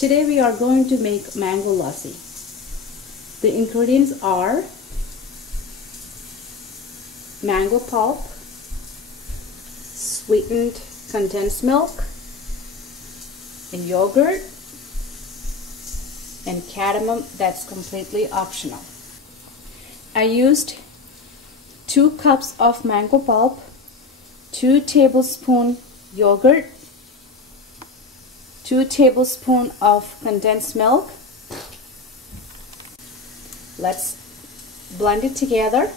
Today we are going to make mango lassi. The ingredients are mango pulp, sweetened condensed milk, and yogurt, and cardamom that's completely optional. I used 2 cups of mango pulp, 2 tablespoons yogurt, 2 tablespoons of condensed milk. Let's blend it together.